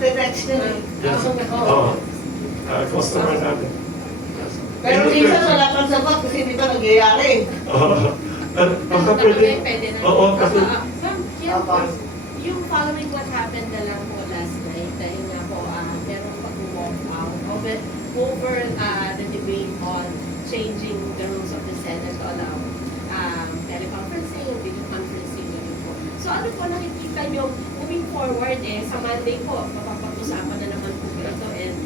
nagte-text nila eh. Yes. Oo. Customer natin. Pero minsan wala pang sagot kasi hindi pa nangyayari. Baka pwede. Pwede na. Oo, kasi Yung following what happened na lang po last night, dahil nga po, meron pag-walk out over the debate on changing the rules of the Senate to allow teleconferencing, video conferencing na rin po. So ano po nakikita nyo moving forward sa Monday po, mapapag-usapan na naman po ito, and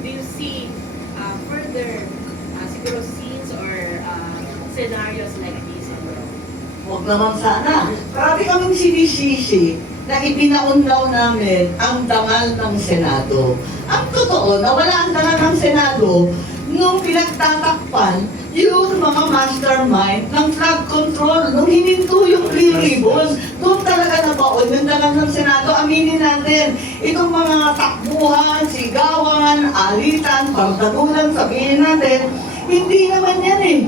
do you see further siguro scenes or scenarios like this? Huwag naman sana. Marami kaming sinisisi na ipinaunlaw namin ang dangal ng Senado. Ang totoo, nawala ang dangal ng Senado nung pinagtatakpan yung mga mastermind ng flood control. Nung hininto yung Blue Ribbon, doon talaga nabaon yung dangal ng Senado. Aminin natin, itong mga takbuhan, sigawan, alitan, bardagulan, sabihin natin, hindi naman yan eh.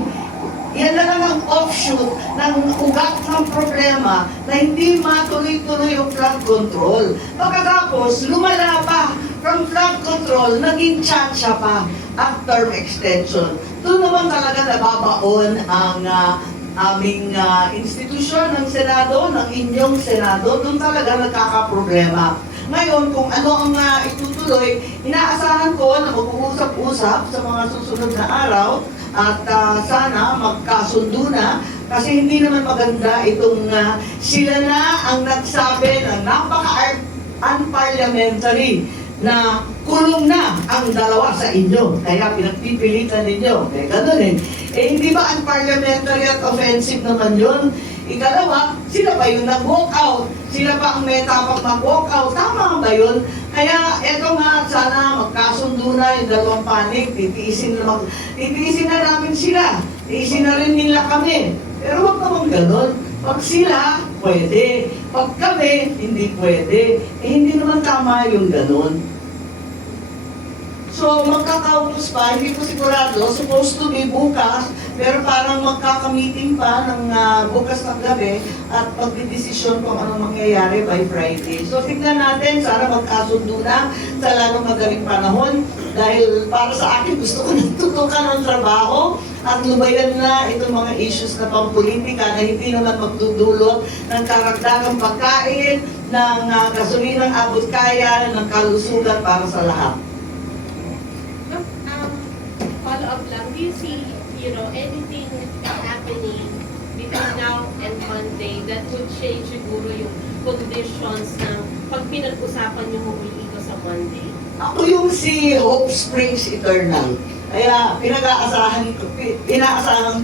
Yan na lang ang offshoot ng ugat ng problema na hindi matuloy-tuloy yung flood control. Pagkatapos, lumala pa from flood control, naging tsansya pa at term extension. Doon naman talaga nababaon ang aming institusyon ng Senado, ng inyong Senado, doon talaga nagkakaproblema. Ngayon, kung ano ang itutuloy, inaasahan ko na mag-uusap-usap sa mga susunod na araw at sana magkasundo na kasi hindi naman maganda itong sila na ang nagsabi ng napaka-unparliamentary na kulong na ang dalawa sa inyo. Kaya pinagpipilitan ninyo. Eh, ganun eh. Eh, hindi ba unparliamentary at offensive naman yun? Ikalawa, sila ba yung nag-walk out? Sila ba ang may tapang mag-walk out? Tama ba yun? Kaya eto nga, sana magkasundo na yung dalawang panig. Titiisin na namin sila. Titiisin na rin nila kami. Pero wag naman ganun. Pag sila, pwede. Pag kami, hindi pwede. Eh, hindi naman tama yung ganun. So, magkakautos pa, hindi ko sigurado, supposed to be bukas, pero parang magkakamiting pa ng bukas ng gabi at magdidesisyon kung anong mangyayari by Friday. So, tignan natin, sana magkasundo na sa lalong madaling panahon dahil para sa akin gusto ko natutukan ng trabaho at lubayan na itong mga issues na pampolitika na hindi naman magdudulot ng karagdagang pagkain, ng gasolinang abot kaya, ng kalusugan para sa lahat. Follow-up lang, do you see, anything happening between now and Monday that would change siguro yung conditions ng pag pinag-usapan yung muli ito sa Monday? Ako yung si Hope Springs Eternal. Kaya inaasahan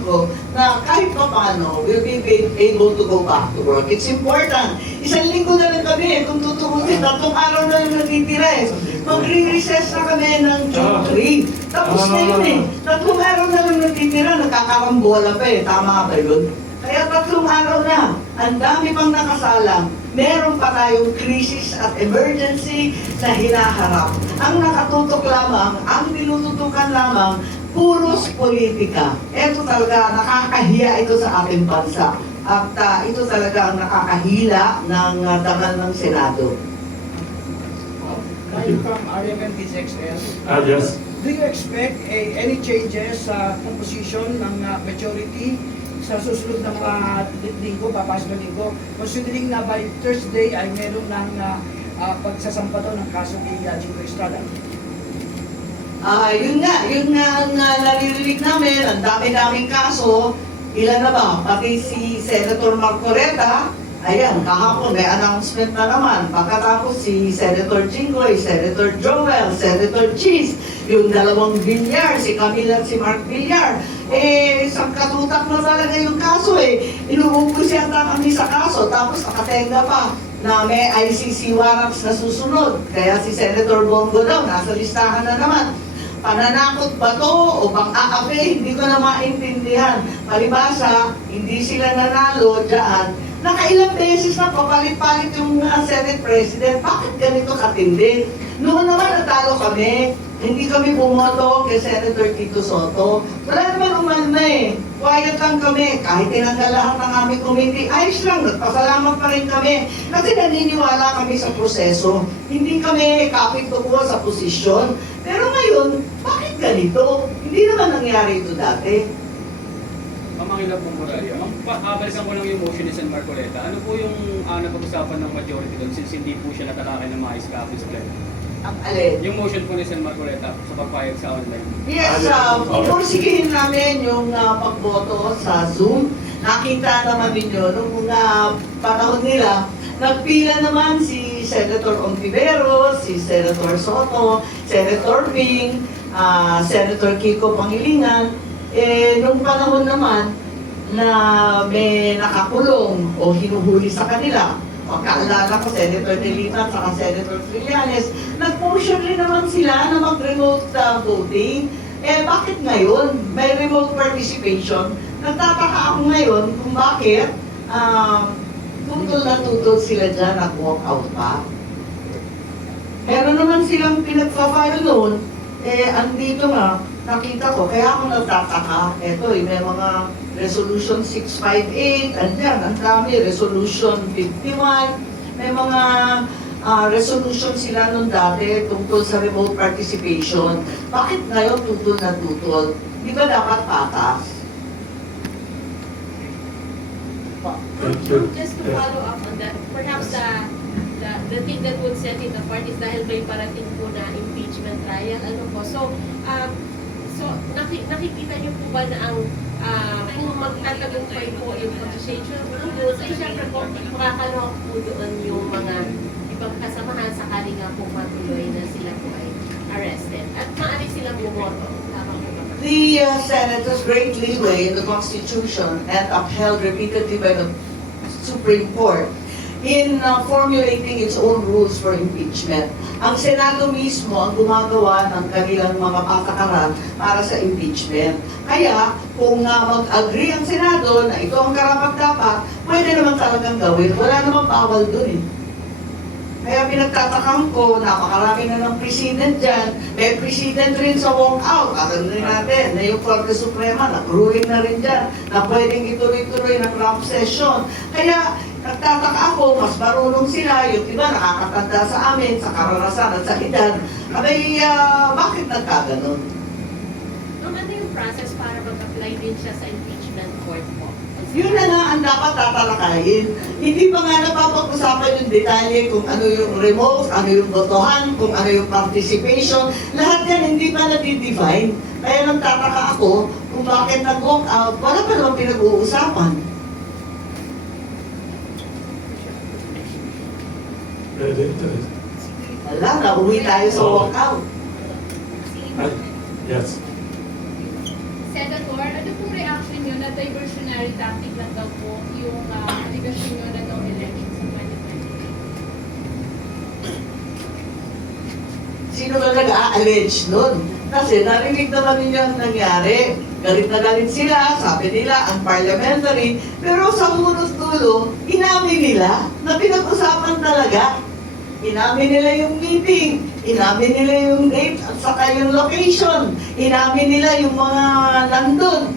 ko na kahit pa paano, we'll be able to go back to work. It's important. Isang linggo na lang kami, kung tuturutin, 3 araw na lang natitira eh. Magre-recess na kami ng June 3. Tapos na yun eh. 3 araw na lang natitira, nakakarambola pa eh. Tama ba yun? Kaya 3 araw na. Ang dami pang nakasalang. Meron pa tayong krisis at emergency na hinaharap. Ang nakatutok lamang, ang tinututukan lamang, puros politika. Ito talaga, nakakahiya ito sa ating bansa. At ito talaga ang nakakahila ng dangal ng Senado. Coming from RMN PCXL, yes. do you expect any changes sa composition ng majority sa susunod na mga linggo, papasok na linggo, considering na by Thursday ay meron ng pagsasampa ng kaso ni Jingo Estrada? Yun nga ang naririnig namin, ang dami-daming kaso. Ilan na ba? Pati si Senator Marcoreta, ayan, kahapon may announcement na naman. Pagkatapos si Senator Jinggoy, Senator Joel, Senator Cheese, yung 2 Villar, si Camila at si Mark Villar. Isang katutak na talaga yung kaso eh. Inuubos yata kami sa kaso, tapos nakatenga pa na may ICC warrants na susunod. Kaya si Senator Bongo daw, nasa listahan na naman. Pananakot ba to o bang-aape? Hindi ko na maintindihan. Palibasa, hindi sila nanalo dyan. Nakailang beses na papalit-palit yung Senate President. Bakit ganito katindi? Noon naman natalo kami. Hindi kami bumoto kay Senator Tito Soto. Wala naman na eh. Quiet lang kami. Kahit tinanggal lahat ng aming committee, ayos lang, nagpasalamat pa rin kami. Kasi naniniwala kami sa proseso. Hindi kami kapit tukuha sa posisyon. Pero ngayon, bakit ganito? Hindi naman nangyari ito dati. Pamangila po Moralia. Balikan ko lang yung motion ni Sen. Marcoleta. Ano po yung napag-usapan ng majority doon since hindi po siya natalakay ng maayos kahapon sa plenary? Ang alin. Yung motion po ni Sen. Marcoleta sa pagpayag sa online. Yes, pupursigihin namin yung pagboto sa Zoom. Nakita naman ninyo nung panahon nila, nagpila naman si Senator Ontiveros, si Senator Soto, Senator Bing, Senator Kiko Pangilinan. Nung panahon naman na may nakakulong o hinuhuli sa kanila, pagkaalala ko, Senator Delima at Senator Trillanes, nag-motion rin naman sila na mag-remote voting. Bakit ngayon may remote participation? Nagtataka ako ngayon kung bakit tutol na tutol sila dyan, nag-walk out pa. Meron naman silang pinagpa-file noon, andito nga, nakita ko, kaya ako nagtataka. Ito may mga Resolution 658, andyan, ang dami, Resolution 51, may mga resolution sila nung dati tungkol sa remote participation. Bakit ngayon tutol na tutol? Di ba dapat patas? Just to follow up on that, perhaps the thing that would set it apart is dahil may parating po na impeachment trial, ano po. So nakikita niyo po ba na ang kung magtatagumpay po yung conversation ng rules, ay syempre po makakaloka po doon yung mga ibang kasamahan sakali nga po matuloy na sila po ay arrested. At maaari silang bumoto. Tama po ba? The Senate has great leeway in the Constitution and upheld repeatedly by the Supreme Court in formulating its own rules for impeachment. Ang Senado mismo ang gumagawa ng kanilang mga patakaran para sa impeachment. Kaya, kung mag-agree ang Senado na ito ang karapat-dapat, pwede naman talagang gawin. Wala namang bawal dun eh. Kaya pinagtatakam ko, napakarami na ng president dyan. May president rin sa walkout. Alam rin natin na yung Korte Suprema, nag-ruling na rin dyan na pwedeng ituloy-tuloy ng ramp session. Kaya nagtataka ako, mas marunong sila, yung iba nakakatanda sa amin, sa karanasan at sa edad. Abay, bakit nagkaganon? Ma'am, ano yung process para mag-apply din siya sa impeachment court po? Yun na nga ang dapat tatalakayin. Hindi pa nga napapag-usapan yung detalye kung ano yung remote, ano yung botohan, kung ano yung participation. Lahat yan hindi pa na-define. Kaya nagtataka ako kung bakit nag-walk out, wala pa naman pinag-uusapan. Wala, nauwi tayo sa walk out. Yes. Senator, ano pong reaction nyo na diversionary tactic lang daw po yung aligasyon nyo na no election sa 2020? Sino ba nag-a-allege nun? Kasi narinig naman ninyo ang nangyari. Galit na galit sila, sabi nila, unparliamentary. Pero sa unang dulo, inamin nila na pinag-usapan talaga. Inamin nila yung meeting, inamin nila yung date at saka yung location, inamin nila yung mga nandun.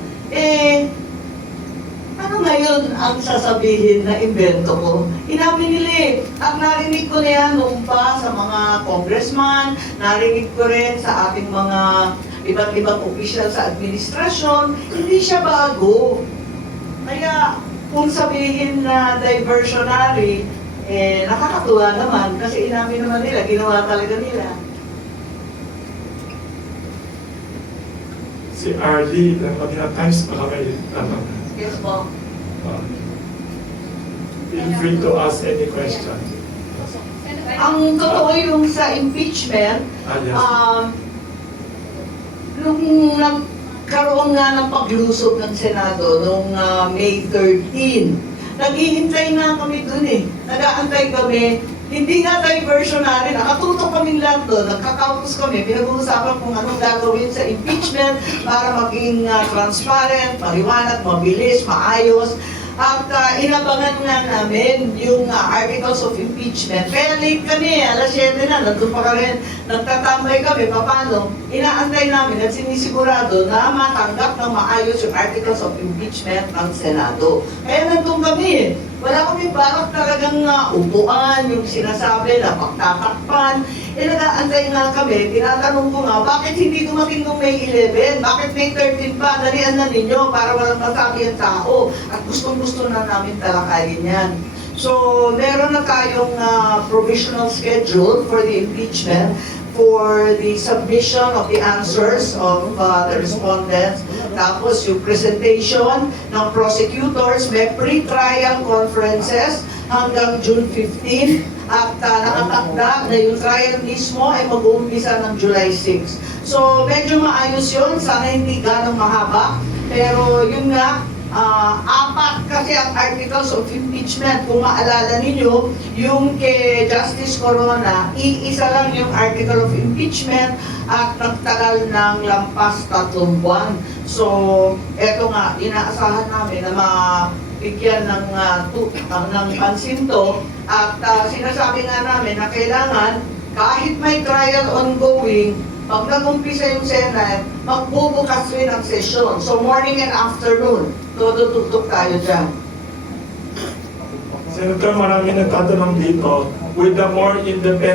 Ano ngayon ang sasabihin na invento ko? Inamin nila eh. At narinig ko na yan noong pa sa mga congressman, narinig ko rin sa ating mga iba't ibang official sa administrasyon, hindi siya bago. Kaya kung sabihin na diversionary, nakakatuwa naman kasi inamin naman nila, ginawa talaga nila. Si Arlie, at times baka may tanong. Yes po. Feel free to ask any question. Senator, Ang totoo yung sa impeachment, Yes. nung nagkaroon nga ng paglusob ng Senado noong May 13, naghihintay na kami dun eh. Nag-aantay kami. Hindi nga diversionary. Nakatutok kami lahat doon. Nagkakautos kami. Pinag-uusapan kung anong gagawin sa impeachment para maging transparent, maliwanag, mabilis, maayos. At inabangan nga namin yung articles of impeachment impeachment. Kaya late kami, alas 7 na, nandun pa kami, nagtatambay kami, paano? Inaantay namin at sinisigurado na matanggap ng maayos yung articles of impeachment ng Senado. Kaya nandun kami. Wala kami balak talagang upuan, yung sinasabi na pagtatakpan. Nag-aantay nga kami, tinatanong ko nga, bakit hindi dumating nung May 11? Bakit May 13 pa? Dalian na ninyo para walang masabi ang tao. At gustong-gusto na namin talakayin yan. So, meron na tayong provisional schedule for the impeachment for the submission of the answers of the respondents. Tapos yung presentation ng prosecutors, may pre-trial conferences hanggang June 15 at nakatakda na yung trial mismo ay mag-uumpisa ng July 6. So medyo maayos yun, sana hindi ganong mahaba, pero yun nga, apat kasi ang articles of impeachment. Kung maalala ninyo, yung kay Justice Corona, iisa lang yung article of impeachment at nagtagal ng lampas 3 buwan. So, eto nga, inaasahan namin na mabigyan ng pansin to at sinasabi nga namin na kailangan kahit may trial ongoing, pag nag-umpisa yung Senate, magbubukas rin ang sesyon. So morning and afternoon, todo-tutok tayo dyan. Senator, marami nagtatanong dito, with the more independent